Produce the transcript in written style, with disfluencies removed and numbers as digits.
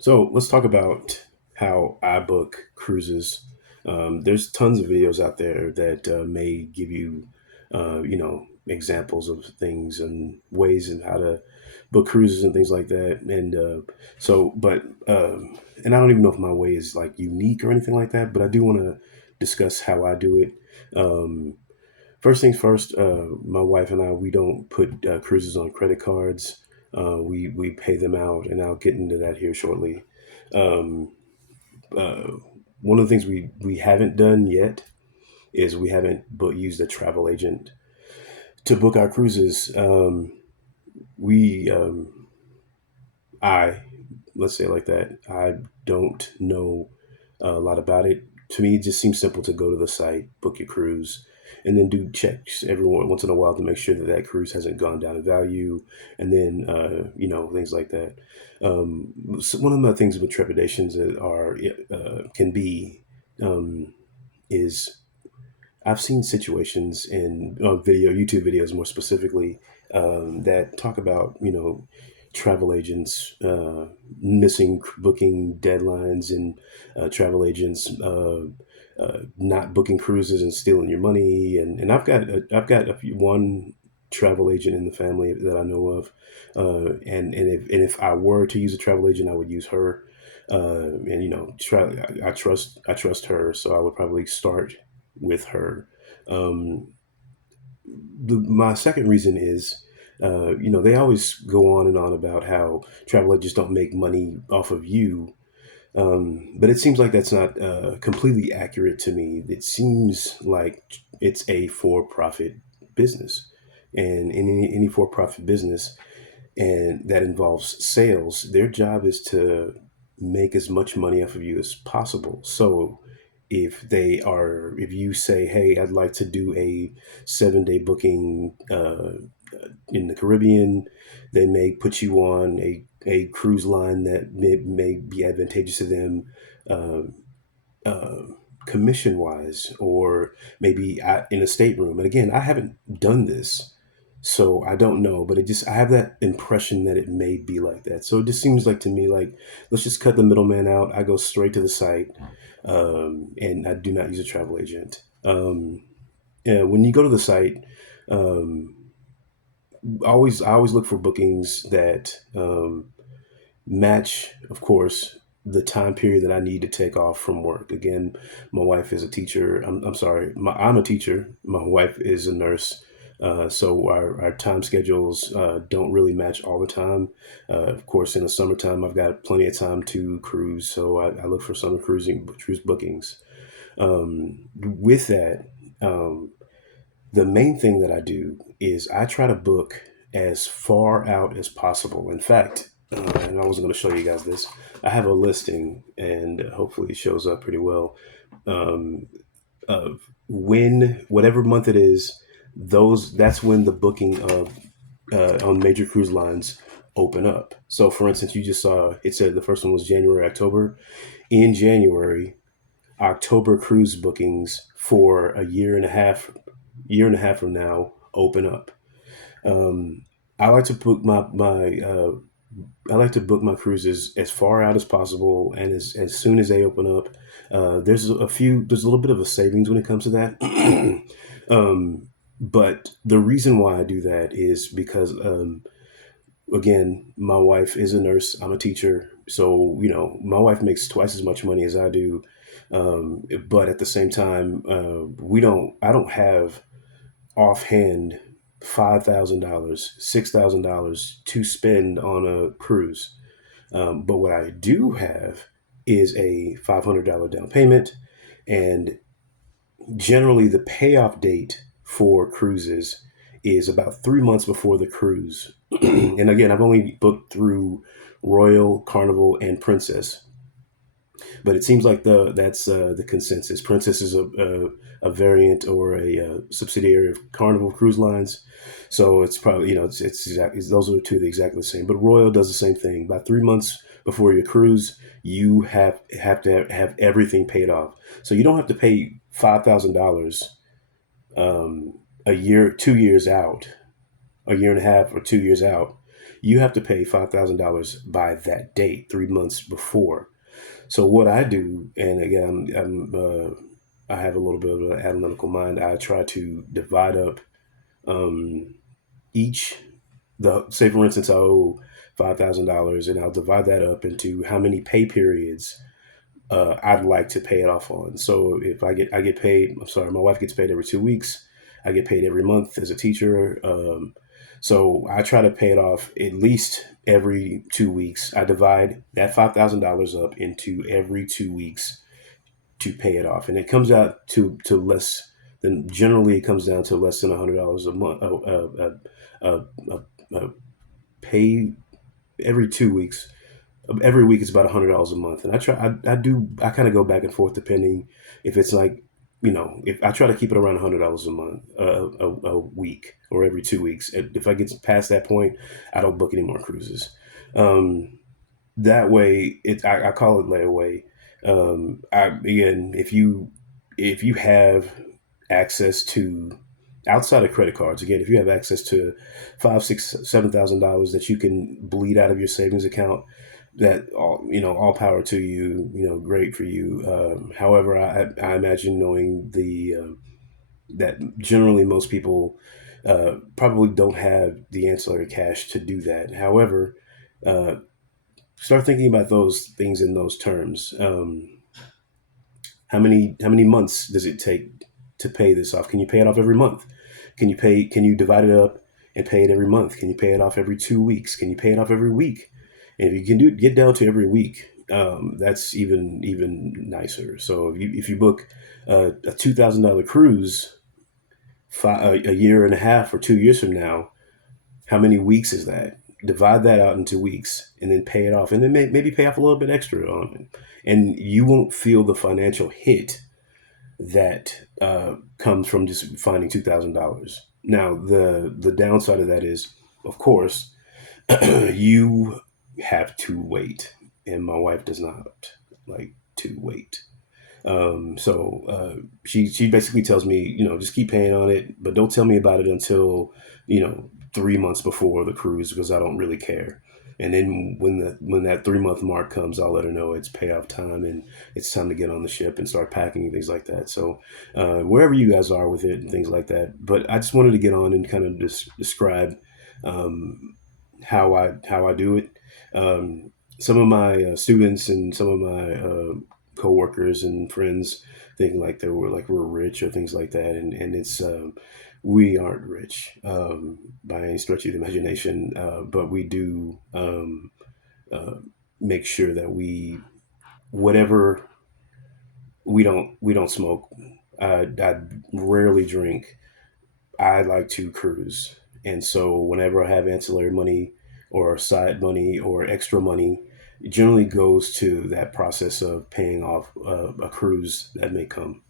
So let's talk about how I book cruises. There's tons of videos out there that may give you, examples of things and ways and how to book cruises and things like that. And I don't even know if my way is like unique or anything like that, but I do want to discuss how I do it. Um, First things first, my wife and I, we don't put cruises on credit cards. We pay them out, and I'll get into that here shortly. Um, uh, One of the things we haven't done yet is we haven't used a travel agent to book our cruises. We I Let's say it like that. I don't know a lot about it. To me, it just seems simple to go to the site, book your cruise, and then do checks every once in a while to make sure that that cruise hasn't gone down in value, and then things like that. So one of the things with trepidations that are can be um, is I've seen situations in YouTube videos more specifically, that talk about, travel agents missing booking deadlines and travel agents not booking cruises and stealing your money. And I've got one travel agent in the family that I know of, and if I were to use a travel agent, I would use her. And I trust her, so I would probably start with her. Um, my second reason is, they always go on and on about how travel agents don't make money off of you. But it seems like that's not completely accurate to me. It seems like it's a for-profit business. And in any for-profit business, and that involves sales, their job is to make as much money off of you as possible. So if you say, hey, I'd like to do a 7-day booking in the Caribbean, they may put you on a cruise line that may be advantageous to them. Uh, uh, Commission wise, or maybe in a stateroom. And again, I haven't done this, so I don't know, but I have that impression that it may be like that. So it just seems like to me, like, let's just cut the middleman out. I go straight to the site, and I do not use a travel agent. Yeah, when you go to the site, um, I always look for bookings that match, of course, the time period that I need to take off from work. Again, my wife is a teacher. I'm sorry, I'm a teacher. My wife is a nurse. So our time schedules don't really match all the time. Of course, in the summertime, I've got plenty of time to cruise. So I look for summer cruise bookings. With that, um, the main thing that I do is I try to book as far out as possible. In fact, and I was going to show you guys this. I have a listing, and hopefully it shows up pretty well, um, of when whatever month it is. That's when the booking of on major cruise lines open up. So, for instance, you just saw it said the first one was January, October. In January, October cruise bookings for a year and a half from now open up. Um, I like to book I like to book my cruises as far out as possible, and as soon as they open up. There's a little bit of a savings when it comes to that. But the reason why I do that is because, again, my wife is a nurse. I'm a teacher, so my wife makes twice as much money as I do. But at the same time, we don't. I don't have offhand $5,000, $6,000 to spend on a cruise. But what I do have is a $500 down payment, and generally the payoff date for cruises is about 3 months before the cruise. And again, I've only booked through Royal, Carnival, and Princess, but it seems like that's the consensus. Princess is a variant or a subsidiary of Carnival Cruise Lines, so it's probably it's exactly those are two of the exactly the same. But Royal does the same thing. About 3 months before your cruise, you have to have everything paid off, so you don't have to pay $5,000 a year, 2 years out, a year and a half or 2 years out. you have to pay $5,000 by that date, 3 months before. So what I do, and again, I have a little bit of an analytical mind. I try to divide up um, each the say for instance I owe $5,000, and I'll divide that up into how many pay periods I'd like to pay it off on. So if I get paid, I'm sorry, my wife gets paid every 2 weeks. I get paid every month as a teacher. So I try to pay it off at least every 2 weeks. I divide that $5,000 up into every 2 weeks to pay it off, and it comes out to less than generally it comes down to less than $100 a month. Pay every 2 weeks, every week is about $100 a month, and I kind of go back and forth depending if it's like, if I try to keep it around $100 a month, a week, or every 2 weeks. If I get past that point, I don't book any more cruises. Um, that way, I call it layaway. Again, if you have access to, outside of credit cards, again, if you have access to five, six, $7,000 that you can bleed out of your savings account, that all power to you. Great for you. However, I imagine, knowing that generally most people probably don't have the ancillary cash to do that. However, uh, start thinking about those things in those terms. How many months does it take to pay this off? Can you pay it off every month? Can you divide it up and pay it every month? Can you pay it off every 2 weeks? Can you pay it off every week? And if you can get down to every week, that's even nicer. So if you book a $2,000 cruise, a year and a half or 2 years from now, how many weeks is that? Divide that out into weeks, and then pay it off, and then maybe pay off a little bit extra on it, and you won't feel the financial hit that comes from just finding $2,000. Now, the downside of that is, of course, you have to wait, and my wife does not like to wait. She basically tells me, just keep paying on it, but don't tell me about it until, 3 months before the cruise, because I don't really care. And then when that 3 month mark comes, I'll let her know it's payoff time and it's time to get on the ship and start packing and things like that. So wherever you guys are with it and things like that. But I just wanted to get on and kind of just describe um, how I do it. Um, some of my students and some of my coworkers and friends think like we're rich or things like that, and it's we aren't rich by any stretch of the imagination, but we do uh, make sure that whatever we don't smoke. I rarely drink. I like to cruise. And so whenever I have ancillary money or side money or extra money, it generally goes to that process of paying off a cruise that may come.